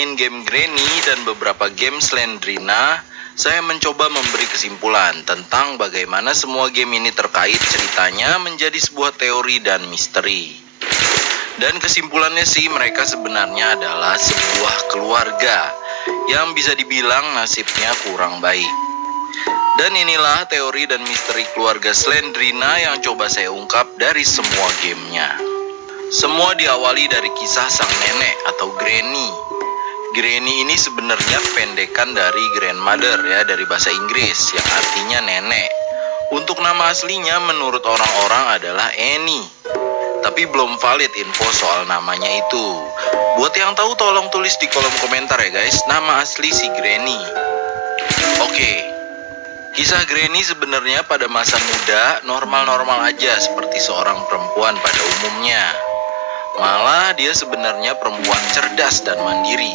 bermain game Granny dan beberapa game Slendrina, saya mencoba memberi kesimpulan tentang bagaimana semua game ini terkait ceritanya menjadi sebuah teori dan misteri. Dan kesimpulannya sih, mereka sebenarnya adalah sebuah keluarga yang bisa dibilang nasibnya kurang baik. Dan inilah teori dan misteri keluarga Slendrina yang coba saya ungkap dari semua gamenya. Semua diawali dari kisah sang nenek atau Granny. Granny ini sebenarnya pendekan dari grandmother ya, dari bahasa Inggris yang artinya nenek. Untuk nama aslinya menurut orang-orang adalah Annie. Tapi belum valid info soal namanya itu. Buat yang tahu tolong tulis di kolom komentar ya guys, nama asli si Granny. Oke. Kisah Granny sebenarnya pada masa muda normal-normal aja seperti seorang perempuan pada umumnya. Malah dia sebenarnya perempuan cerdas dan mandiri.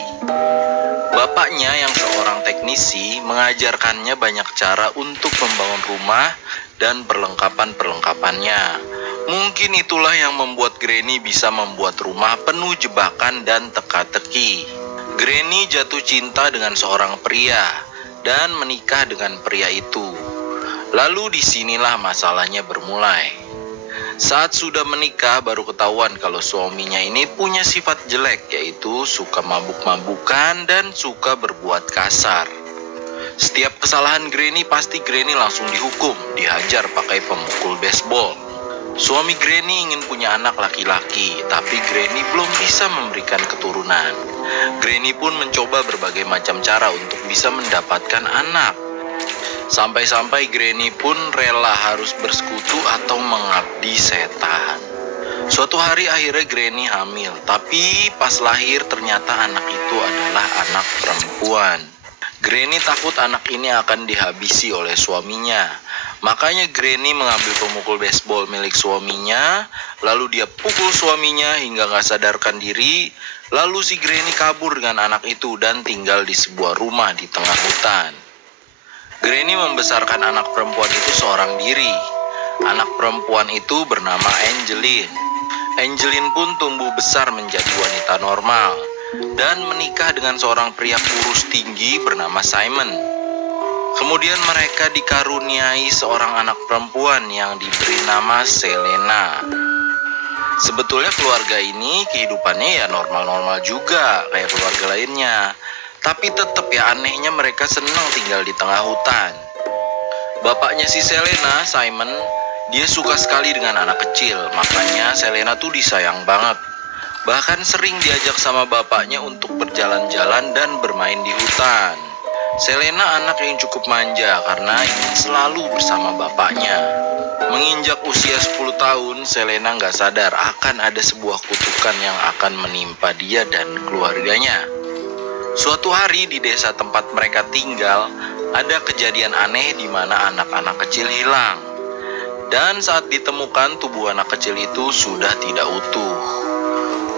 Bapaknya yang seorang teknisi mengajarkannya banyak cara untuk membangun rumah dan perlengkapan-perlengkapannya. Mungkin itulah yang membuat Granny bisa membuat rumah penuh jebakan dan teka-teki. Granny jatuh cinta dengan seorang pria dan menikah dengan pria itu. Lalu disinilah masalahnya bermulai. Saat sudah menikah baru ketahuan kalau suaminya ini punya sifat jelek, yaitu suka mabuk-mabukan dan suka berbuat kasar. Setiap kesalahan Granny pasti Granny langsung dihukum, dihajar pakai pemukul baseball. Suami Granny ingin punya anak laki-laki, tapi Granny belum bisa memberikan keturunan. Granny pun mencoba berbagai macam cara untuk bisa mendapatkan anak. Sampai-sampai Granny pun rela harus bersekutu atau mengabdi setan. Suatu hari akhirnya Granny hamil, tapi pas lahir ternyata anak itu adalah anak perempuan. Granny takut anak ini akan dihabisi oleh suaminya. Makanya Granny mengambil pemukul baseball milik suaminya, lalu dia pukul suaminya hingga gak sadarkan diri. Lalu si Granny kabur dengan anak itu dan tinggal di sebuah rumah di tengah hutan. Granny membesarkan anak perempuan itu seorang diri. Anak perempuan itu bernama Angeline. Angeline pun tumbuh besar menjadi wanita normal dan menikah dengan seorang pria kurus tinggi bernama Simon. Kemudian mereka dikaruniai seorang anak perempuan yang diberi nama Selena. Sebetulnya keluarga ini kehidupannya ya normal-normal juga kayak keluarga lainnya. Tapi tetap ya anehnya mereka senang tinggal di tengah hutan. Bapaknya si Selena, Simon, dia suka sekali dengan anak kecil. Makanya Selena tuh disayang banget. Bahkan sering diajak sama bapaknya untuk berjalan-jalan dan bermain di hutan. Selena anak yang cukup manja karena ingin selalu bersama bapaknya. Menginjak usia 10 tahun, Selena gak sadar akan ada sebuah kutukan yang akan menimpa dia dan keluarganya. Suatu hari di desa tempat mereka tinggal, ada kejadian aneh di mana anak-anak kecil hilang. Dan saat ditemukan, tubuh anak kecil itu sudah tidak utuh.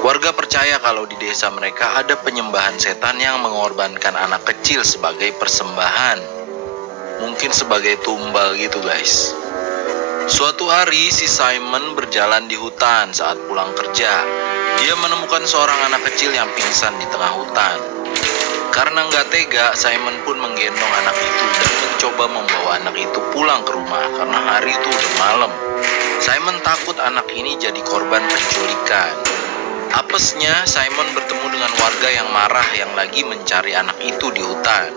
Warga percaya kalau di desa mereka ada penyembahan setan yang mengorbankan anak kecil sebagai persembahan. Mungkin sebagai tumbal gitu guys. Suatu hari si Simon berjalan di hutan saat pulang kerja. Dia menemukan seorang anak kecil yang pingsan di tengah hutan. Karena nggak tega, Simon pun menggendong anak itu dan mencoba membawa anak itu pulang ke rumah karena hari itu udah malam. Simon takut anak ini jadi korban penculikan. Apesnya, Simon bertemu dengan warga yang marah yang lagi mencari anak itu di hutan.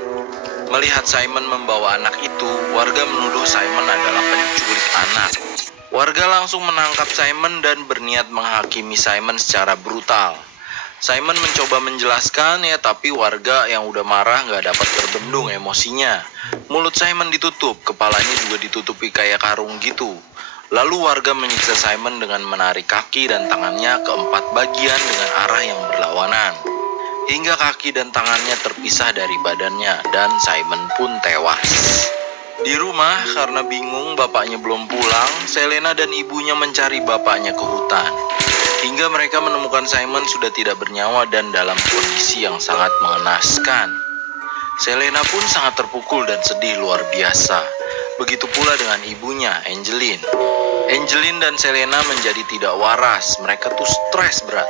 Melihat Simon membawa anak itu, warga menuduh Simon adalah penculik anak. Warga langsung menangkap Simon dan berniat menghakimi Simon secara brutal. Simon mencoba menjelaskan ya, tapi warga yang udah marah gak dapat terbendung emosinya. Mulut Simon ditutup, kepalanya juga ditutupi kayak karung gitu. Lalu warga menyiksa Simon dengan menarik kaki dan tangannya ke 4 bagian dengan arah yang berlawanan. Hingga kaki dan tangannya terpisah dari badannya dan Simon pun tewas. Di rumah karena bingung bapaknya belum pulang, Selena dan ibunya mencari bapaknya ke hutan. Hingga mereka menemukan Simon sudah tidak bernyawa dan dalam kondisi yang sangat mengenaskan. Selena pun sangat terpukul dan sedih luar biasa. Begitu pula dengan ibunya, Angeline. Angeline dan Selena menjadi tidak waras, mereka tuh stres berat.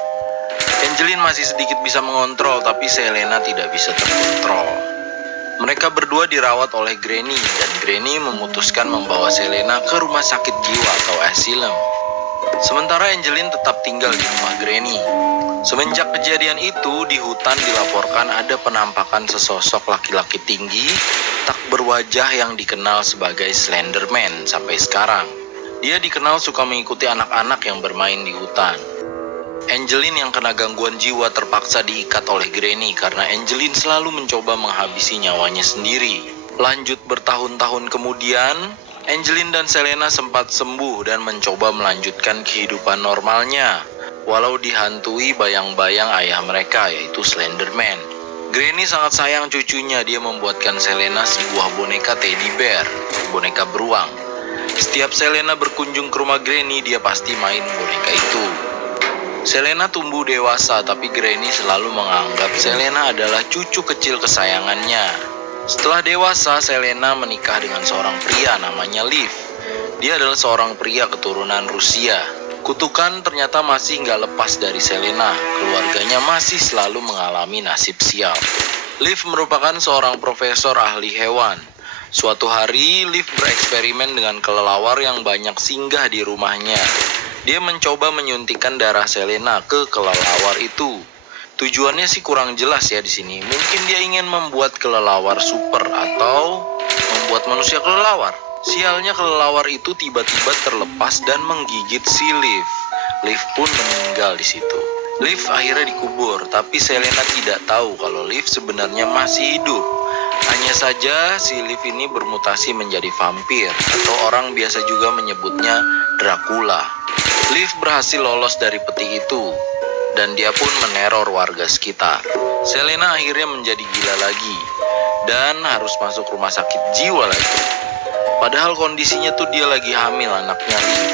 Angeline masih sedikit bisa mengontrol, tapi Selena tidak bisa terkontrol. Mereka berdua dirawat oleh Granny, dan Granny memutuskan membawa Selena ke rumah sakit jiwa atau asylum. Sementara Angeline tetap tinggal di rumah Granny. Semenjak kejadian itu, di hutan dilaporkan ada penampakan sesosok laki-laki tinggi, tak berwajah yang dikenal sebagai Slenderman sampai sekarang. Dia dikenal suka mengikuti anak-anak yang bermain di hutan. Angeline yang kena gangguan jiwa terpaksa diikat oleh Granny karena Angeline selalu mencoba menghabisi nyawanya sendiri. Lanjut bertahun-tahun kemudian, Angeline dan Selena sempat sembuh dan mencoba melanjutkan kehidupan normalnya, walau dihantui bayang-bayang ayah mereka, yaitu Slenderman. Granny sangat sayang cucunya, dia membuatkan Selena sebuah boneka teddy bear, boneka beruang. Setiap Selena berkunjung ke rumah Granny, dia pasti main boneka itu. Selena tumbuh dewasa, tapi Granny selalu menganggap Selena adalah cucu kecil kesayangannya. Setelah dewasa, Selena menikah dengan seorang pria namanya Liv. Dia adalah seorang pria keturunan Rusia. Kutukan ternyata masih nggak lepas dari Selena. Keluarganya masih selalu mengalami nasib sial. Liv merupakan seorang profesor ahli hewan. Suatu hari, Liv bereksperimen dengan kelelawar yang banyak singgah di rumahnya. Dia mencoba menyuntikkan darah Selena ke kelelawar itu. Tujuannya sih kurang jelas ya di sini. Mungkin dia ingin membuat kelelawar super atau membuat manusia kelelawar. Sialnya kelelawar itu tiba-tiba terlepas dan menggigit si Liv. Liv pun meninggal di situ. Liv akhirnya dikubur, tapi Selena tidak tahu kalau Liv sebenarnya masih hidup. Hanya saja si Liv ini bermutasi menjadi vampir atau orang biasa juga menyebutnya Dracula. Liv berhasil lolos dari peti itu, dan dia pun meneror warga sekitar. Selena akhirnya menjadi gila lagi, dan harus masuk rumah sakit jiwa lagi. Padahal kondisinya tuh dia lagi hamil anaknya Liv.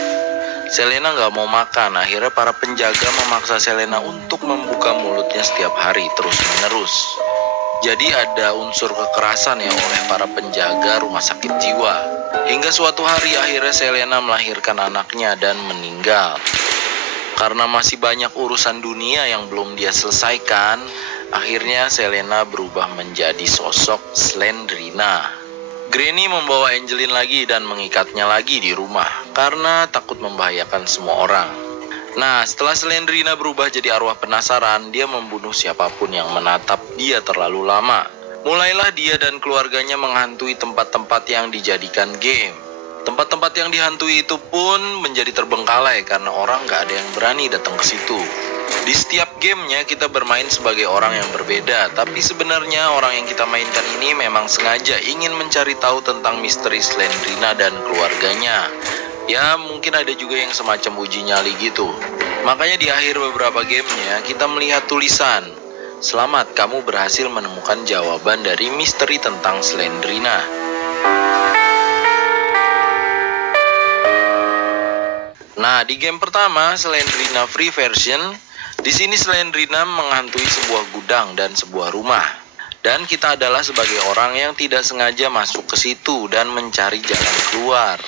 Selena gak mau makan, akhirnya para penjaga memaksa Selena untuk membuka mulutnya setiap hari terus-menerus. Jadi ada unsur kekerasan ya oleh para penjaga rumah sakit jiwa. Hingga suatu hari akhirnya Selena melahirkan anaknya dan meninggal. Karena masih banyak urusan dunia yang belum dia selesaikan, akhirnya Selena berubah menjadi sosok Slendrina. Granny membawa Angeline lagi dan mengikatnya lagi di rumah karena takut membahayakan semua orang. Nah, setelah Slendrina berubah jadi arwah penasaran, dia membunuh siapapun yang menatap dia terlalu lama. Mulailah dia dan keluarganya menghantui tempat-tempat yang dijadikan game. Tempat-tempat yang dihantui itu pun menjadi terbengkalai karena orang gak ada yang berani datang ke situ. Di setiap gamenya kita bermain sebagai orang yang berbeda, tapi sebenarnya orang yang kita mainkan ini memang sengaja ingin mencari tahu tentang misteri Slendrina dan keluarganya. Ya, mungkin ada juga yang semacam uji nyali gitu. Makanya di akhir beberapa gamenya kita melihat tulisan, "Selamat, kamu berhasil menemukan jawaban dari misteri tentang Slendrina." Nah, di game pertama, Slendrina Free Version, di sini Slendrina menghantui sebuah gudang dan sebuah rumah. Dan kita adalah sebagai orang yang tidak sengaja masuk ke situ dan mencari jalan keluar,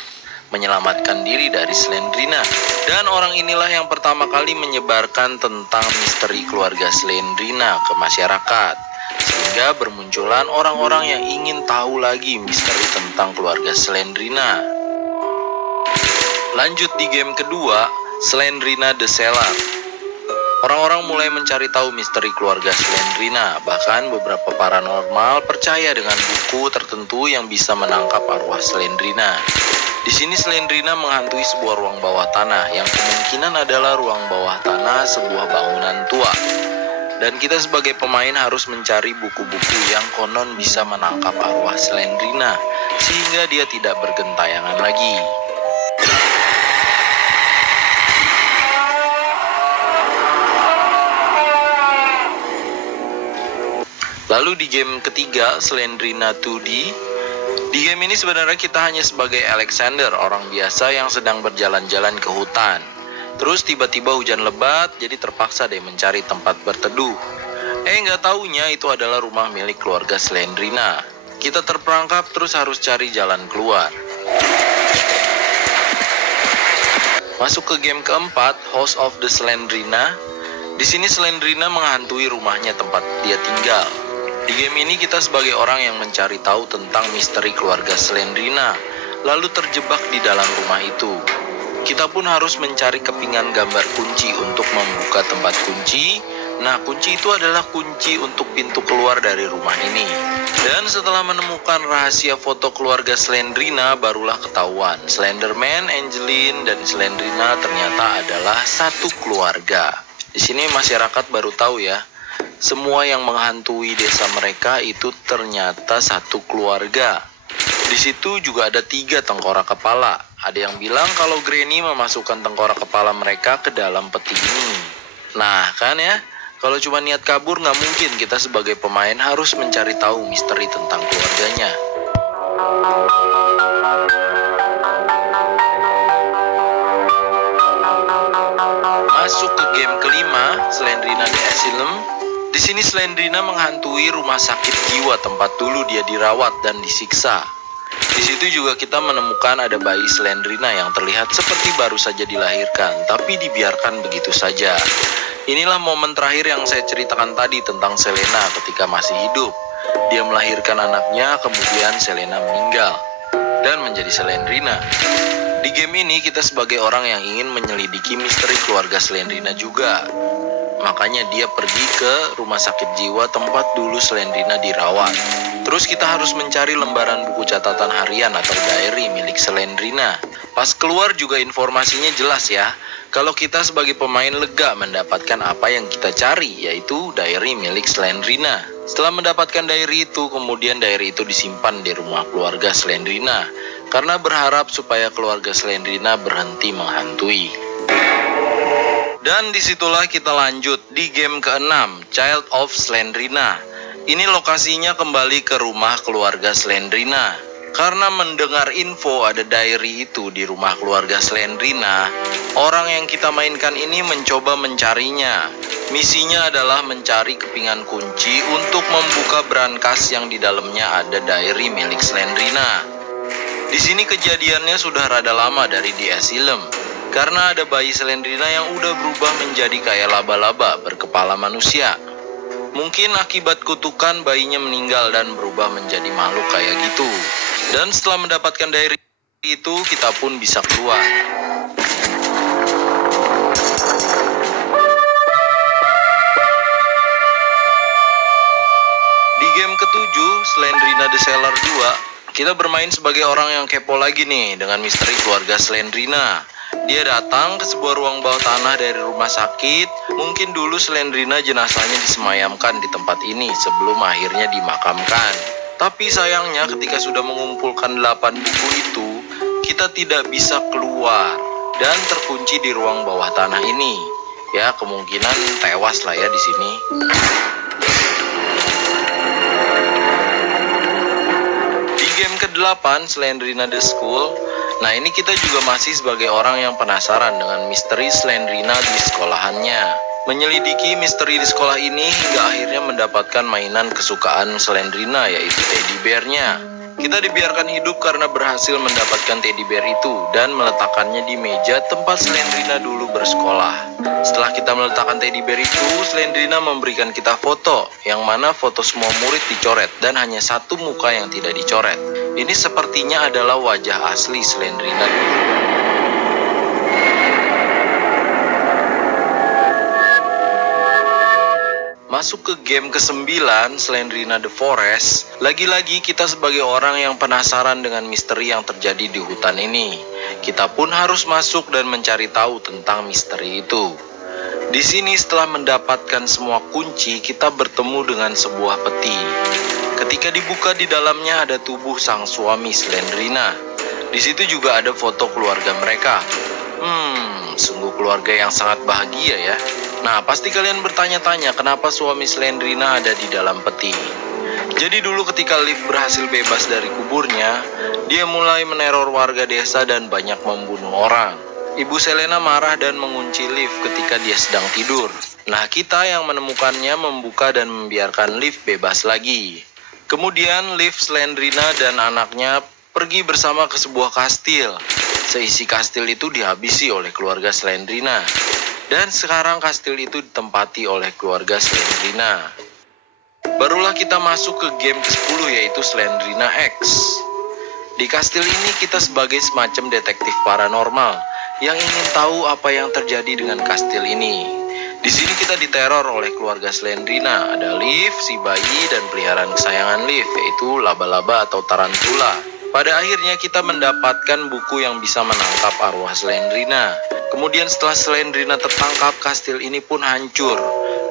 menyelamatkan diri dari Slendrina. Dan orang inilah yang pertama kali menyebarkan tentang misteri keluarga Slendrina ke masyarakat, sehingga bermunculan orang-orang yang ingin tahu lagi misteri tentang keluarga Slendrina. Lanjut di game kedua, Slendrina The Cellar. Orang-orang mulai mencari tahu misteri keluarga Slendrina. Bahkan beberapa paranormal percaya dengan buku tertentu yang bisa menangkap arwah Slendrina. Di sini Slendrina menghantui sebuah ruang bawah tanah yang kemungkinan adalah ruang bawah tanah sebuah bangunan tua. Dan kita sebagai pemain harus mencari buku-buku yang konon bisa menangkap arwah Slendrina sehingga dia tidak bergentayangan lagi. Lalu di game ketiga, Slendrina 2D, di game ini sebenarnya kita hanya sebagai Alexander, orang biasa yang sedang berjalan-jalan ke hutan. Terus tiba-tiba hujan lebat, jadi terpaksa deh mencari tempat berteduh. Nggak taunya itu adalah rumah milik keluarga Slendrina. Kita terperangkap terus harus cari jalan keluar. Masuk ke game keempat, House of the Slendrina. Di sini Slendrina menghantui rumahnya tempat dia tinggal. Di game ini kita sebagai orang yang mencari tahu tentang misteri keluarga Slendrina, lalu terjebak di dalam rumah itu. Kita pun harus mencari kepingan gambar kunci untuk membuka tempat kunci. Nah, kunci itu adalah kunci untuk pintu keluar dari rumah ini. Dan setelah menemukan rahasia foto keluarga Slendrina, barulah ketahuan Slenderman, Angeline, dan Slendrina ternyata adalah satu keluarga. Di sini masyarakat baru tahu ya, semua yang menghantui desa mereka itu ternyata satu keluarga. Di situ juga ada 3 tengkorak kepala. Ada yang bilang kalau Granny memasukkan tengkorak kepala mereka ke dalam peti ini. Nah kan ya, kalau cuma niat kabur nggak mungkin. Kita sebagai pemain harus mencari tahu misteri tentang keluarganya. Masuk ke game kelima, Slendrina The Asylum. Di sini Slendrina menghantui rumah sakit jiwa tempat dulu dia dirawat dan disiksa. Di situ juga kita menemukan ada bayi Slendrina yang terlihat seperti baru saja dilahirkan, tapi dibiarkan begitu saja. Inilah momen terakhir yang saya ceritakan tadi tentang Selena ketika masih hidup. Dia melahirkan anaknya, kemudian Selena meninggal dan menjadi Slendrina. Di game ini kita sebagai orang yang ingin menyelidiki misteri keluarga Slendrina juga. Makanya dia pergi ke rumah sakit jiwa tempat dulu Slendrina dirawat. Terus kita harus mencari lembaran buku catatan harian atau diary milik Slendrina. Pas keluar juga informasinya jelas ya. Kalau kita sebagai pemain lega mendapatkan apa yang kita cari, yaitu diary milik Slendrina. Setelah mendapatkan diary itu, kemudian diary itu disimpan di rumah keluarga Slendrina. Karena berharap supaya keluarga Slendrina berhenti menghantui. Dan disitulah kita lanjut di game ke-6, Child of Slendrina. Ini lokasinya kembali ke rumah keluarga Slendrina. Karena mendengar info ada diary itu di rumah keluarga Slendrina, orang yang kita mainkan ini mencoba mencarinya. Misinya adalah mencari kepingan kunci untuk membuka brankas yang di dalamnya ada diary milik Slendrina. Di sini kejadiannya sudah rada lama dari The Asylum, karena ada bayi Slendrina yang udah berubah menjadi kayak laba-laba berkepala manusia. Mungkin akibat kutukan bayinya meninggal dan berubah menjadi makhluk kayak gitu. Dan setelah mendapatkan diary itu, kita pun bisa keluar. Di game ke-7, Slendrina The Cellar 2, kita bermain sebagai orang yang kepo lagi nih dengan misteri keluarga Slendrina. Dia datang ke sebuah ruang bawah tanah dari rumah sakit. Mungkin dulu Slendrina jenazahnya disemayamkan di tempat ini sebelum akhirnya dimakamkan. Tapi sayangnya ketika sudah mengumpulkan 8 buku itu, kita tidak bisa keluar dan terkunci di ruang bawah tanah ini. Ya, kemungkinan tewas lah ya di sini. Game ke-8, Slendrina The School. Nah, ini kita juga masih sebagai orang yang penasaran dengan misteri Slendrina di sekolahannya. Menyelidiki misteri di sekolah ini hingga akhirnya mendapatkan mainan kesukaan Slendrina, yaitu teddy bear-nya. Kita dibiarkan hidup karena berhasil mendapatkan teddy bear itu dan meletakkannya di meja tempat Slendrina dulu bersekolah. Setelah kita meletakkan teddy bear itu, Slendrina memberikan kita foto, yang mana foto semua murid dicoret dan hanya satu muka yang tidak dicoret. Ini sepertinya adalah wajah asli Slendrina dulu. Masuk ke game ke-9, Slendrina The Forest. Lagi-lagi kita sebagai orang yang penasaran dengan misteri yang terjadi di hutan ini. Kita pun harus masuk dan mencari tahu tentang misteri itu. Di sini setelah mendapatkan semua kunci, kita bertemu dengan sebuah peti. Ketika dibuka, di dalamnya ada tubuh sang suami Slendrina. Di situ juga ada foto keluarga mereka. Sungguh keluarga yang sangat bahagia ya. Nah, pasti kalian bertanya-tanya kenapa suami Slendrina ada di dalam peti. Jadi dulu ketika Liv berhasil bebas dari kuburnya, dia mulai meneror warga desa dan banyak membunuh orang. Ibu Selena marah dan mengunci Liv ketika dia sedang tidur. Nah, kita yang menemukannya membuka dan membiarkan Liv bebas lagi. Kemudian Liv, Slendrina, dan anaknya pergi bersama ke sebuah kastil. Seisi kastil itu dihabisi oleh keluarga Slendrina. Dan sekarang kastil itu ditempati oleh keluarga Slendrina. Barulah kita masuk ke game ke-10 yaitu Slendrina X. Di kastil ini kita sebagai semacam detektif paranormal yang ingin tahu apa yang terjadi dengan kastil ini. Di sini kita diteror oleh keluarga Slendrina. Ada Liv, si bayi, dan peliharaan kesayangan Liv, yaitu laba-laba atau tarantula. Pada akhirnya kita mendapatkan buku yang bisa menangkap arwah Slendrina. Kemudian setelah Slendrina tertangkap, kastil ini pun hancur.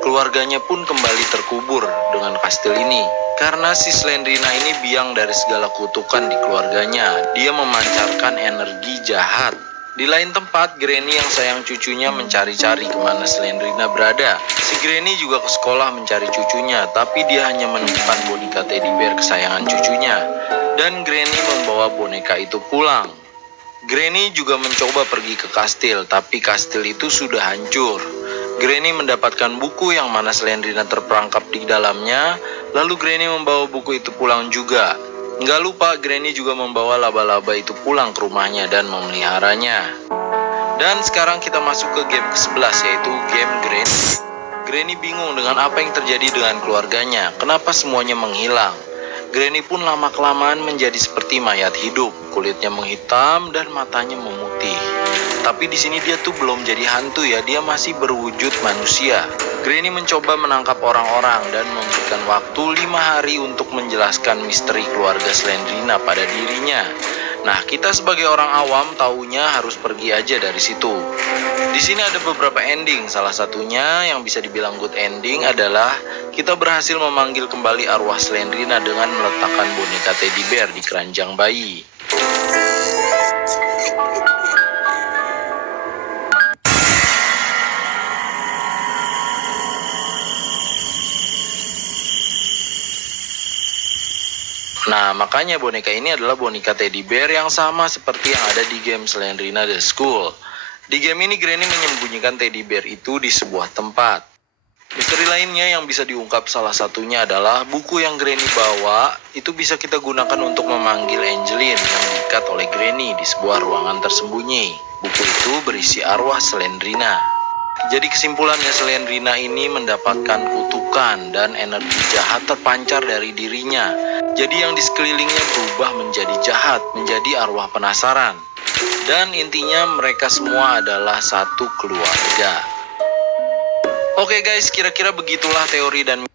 Keluarganya pun kembali terkubur dengan kastil ini. Karena si Slendrina ini biang dari segala kutukan di keluarganya. Dia memancarkan energi jahat. Di lain tempat, Granny yang sayang cucunya mencari-cari kemana Slendrina berada. Si Granny juga ke sekolah mencari cucunya, tapi dia hanya menemukan boneka teddy bear kesayangan cucunya. Dan Granny membawa boneka itu pulang. Granny juga mencoba pergi ke kastil, tapi kastil itu sudah hancur. Granny mendapatkan buku yang mana Slendrina terperangkap di dalamnya, lalu Granny membawa buku itu pulang juga. Nggak lupa, Granny juga membawa laba-laba itu pulang ke rumahnya dan memeliharanya. Dan sekarang kita masuk ke game ke-11 yaitu game Granny. Granny bingung dengan apa yang terjadi dengan keluarganya, kenapa semuanya menghilang. Granny pun lama-kelamaan menjadi seperti mayat hidup, kulitnya menghitam dan matanya memutih. Tapi di sini dia tuh belum jadi hantu ya, dia masih berwujud manusia. Granny mencoba menangkap orang-orang dan memberikan waktu 5 hari untuk menjelaskan misteri keluarga Slendrina pada dirinya. Nah, kita sebagai orang awam taunya harus pergi aja dari situ. Di sini ada beberapa ending, salah satunya yang bisa dibilang good ending adalah kita berhasil memanggil kembali arwah Slendrina dengan meletakkan boneka teddy bear di keranjang bayi. Nah, makanya boneka ini adalah boneka teddy bear yang sama seperti yang ada di game Slendrina The School. Di game ini Granny menyembunyikan teddy bear itu di sebuah tempat. Misteri lainnya yang bisa diungkap salah satunya adalah buku yang Granny bawa itu bisa kita gunakan untuk memanggil Angeline yang diikat oleh Granny di sebuah ruangan tersembunyi. Buku itu berisi arwah Slendrina. Jadi kesimpulannya Slendrina ini mendapatkan kutukan dan energi jahat terpancar dari dirinya. Jadi yang di sekelilingnya berubah menjadi jahat, menjadi arwah penasaran. Dan intinya mereka semua adalah satu keluarga. Oke guys, kira-kira begitulah teori dan